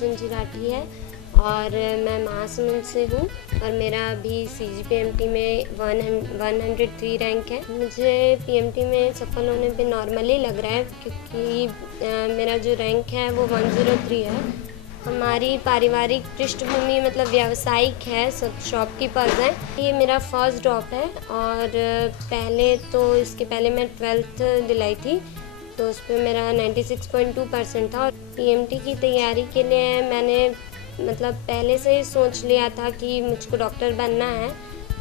चंची राठी है और मैं महासमुंद से हूँ और मेरा अभी CGPMT में 103 रैंक है। मुझे PMT में सफल होने पे नॉर्मली लग रहा है क्योंकि मेरा जो रैंक है वो 103 है। हमारी पारिवारिक पृष्ठभूमि मतलब व्यावसायिक है, सब शॉपकीपर्स हैं। ये मेरा फर्स्ट ड्रॉप है और इसके पहले मैं 12th दिलाई थी तो उस पर मेरा 96.2% था। और PMT की तैयारी के लिए मैंने मतलब पहले से ही सोच लिया था कि मुझको डॉक्टर बनना है,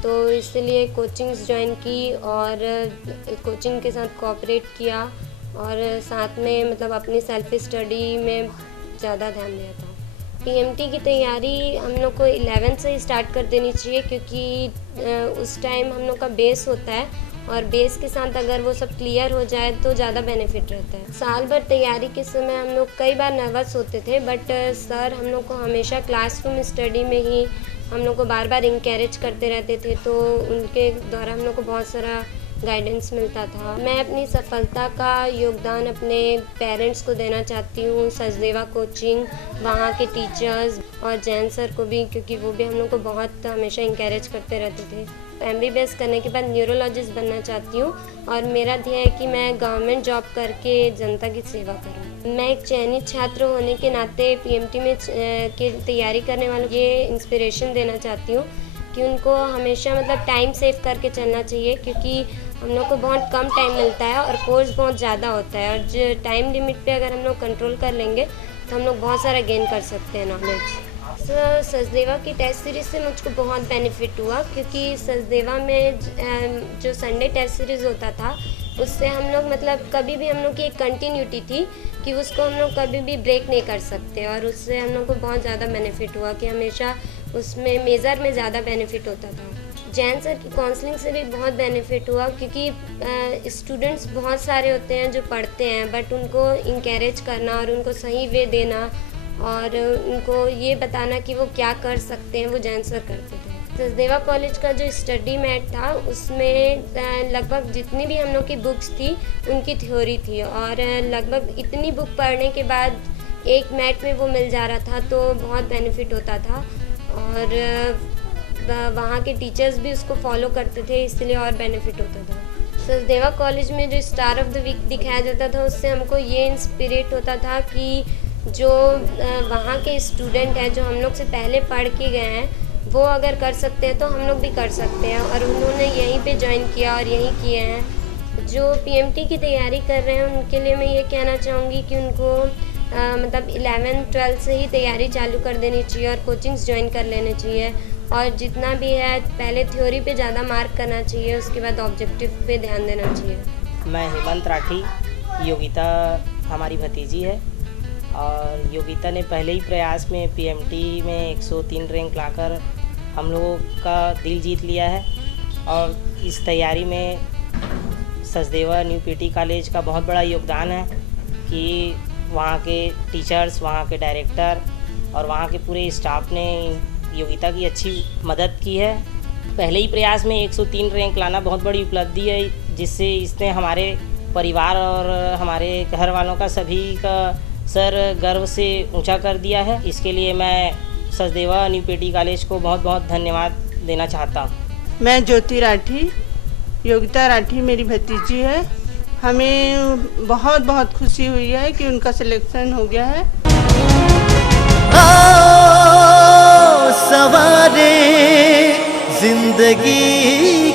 तो इसलिए कोचिंग्स ज्वाइन की और कोचिंग के साथ कोऑपरेट किया और साथ में मतलब अपनी सेल्फ स्टडी में ज़्यादा ध्यान दिया था। PMT की तैयारी हम लोग को 11th से ही स्टार्ट कर देनी चाहिए क्योंकि उस टाइम हम लोग का बेस होता है और बेस के साथ अगर वो सब क्लियर हो जाए तो ज़्यादा बेनिफिट रहता है। साल भर तैयारी के समय हम लोग कई बार नर्वस होते थे बट सर हम लोग को हमेशा क्लासरूम स्टडी में ही हम लोग को बार बार इंकरेज करते रहते थे, तो उनके द्वारा हम लोग को बहुत सारा गाइडेंस मिलता था। मैं अपनी सफलता का योगदान अपने पेरेंट्स को देना चाहती हूँ, सचदेवा कोचिंग, वहाँ के टीचर्स और जैन सर को भी, क्योंकि वो भी हम लोग को बहुत हमेशा इंकरेज करते रहते थे। MBBS करने के बाद न्यूरोलॉजिस्ट बनना चाहती हूँ और मेरा ध्येय है कि मैं गवर्नमेंट जॉब करके जनता की सेवा करूँ। मैं एक चयनित छात्र होने के नाते PMT में की तैयारी करने वालों को ये इंस्पिरेशन देना चाहती हूँ कि उनको हमेशा मतलब टाइम सेव करके चलना चाहिए क्योंकि हम लोग को बहुत कम टाइम मिलता है और कोर्स बहुत ज़्यादा होता है और जो टाइम लिमिट पे अगर हम लोग कंट्रोल कर लेंगे तो हम लोग बहुत सारा गेन कर सकते हैं नॉलेज। सचदेवा की टेस्ट सीरीज़ से मुझको बहुत बेनिफिट हुआ क्योंकि सचदेवा में जो संडे टेस्ट सीरीज़ होता था उससे हम लोग मतलब कभी भी हम लोग की एक कंटिन्यूटी थी कि उसको हम लोग कभी भी ब्रेक नहीं कर सकते और उससे हम लोग को बहुत ज़्यादा बेनिफिट हुआ कि हमेशा उसमें मेज़र में ज़्यादा बेनिफिट होता था। जैन सर की काउंसलिंग से भी बहुत बेनिफिट हुआ क्योंकि स्टूडेंट्स बहुत सारे होते हैं जो पढ़ते हैं बट उनको इंकरेज करना और उनको सही वे देना और उनको ये बताना कि वो क्या कर सकते हैं वो जैन सर करते थे। सचदेवा कॉलेज का जो स्टडी मैट था उसमें लगभग जितनी भी हम लोग की बुक्स थी उनकी थ्योरी थी और लगभग इतनी बुक पढ़ने के बाद एक मैट में वो मिल जा रहा था तो बहुत बेनिफिट होता था और वहाँ के टीचर्स भी उसको फॉलो करते थे इसलिए और बेनिफिट होता था। सचदेवा कॉलेज में जो स्टार ऑफ द वीक दिखाया जाता था उससे हमको ये इंस्पिरेट होता था कि जो वहाँ के स्टूडेंट हैं जो हम लोग से पहले पढ़ के गए हैं वो अगर कर सकते हैं तो हम लोग भी कर सकते हैं और उन्होंने यहीं पे ज्वाइन किया और यहीं किए हैं। जो PMT की तैयारी कर रहे हैं उनके लिए मैं ये कहना चाहूँगी कि उनको मतलब 11th-12th से ही तैयारी चालू कर देनी चाहिए और कोचिंग्स ज्वाइन कर लेने चाहिए और जितना भी है पहले थ्योरी पे ज़्यादा मार्क करना चाहिए, उसके बाद ऑब्जेक्टिव पे ध्यान देना चाहिए। मैं हेमंत राठी, योगिता हमारी भतीजी है और योगिता ने पहले ही प्रयास में PMT में 103 रैंक लाकर हम लोगों का दिल जीत लिया है और इस तैयारी में सचदेवा न्यू PT कॉलेज का बहुत बड़ा योगदान है कि वहाँ के टीचर्स, वहाँ के डायरेक्टर और वहाँ के पूरे स्टाफ ने योगिता की अच्छी मदद की है। पहले ही प्रयास में 103 रैंक लाना बहुत बड़ी उपलब्धि है जिससे इसने हमारे परिवार और हमारे घर वालों का सभी का सर गर्व से ऊंचा कर दिया है। इसके लिए मैं सचदेवा न्यू PT कॉलेज को बहुत बहुत धन्यवाद देना चाहता हूँ। मैं ज्योति राठी, योगिता राठी मेरी भतीजी है। हमें बहुत बहुत खुशी हुई है कि उनका सिलेक्शन हो गया है। सवारे जिंदगी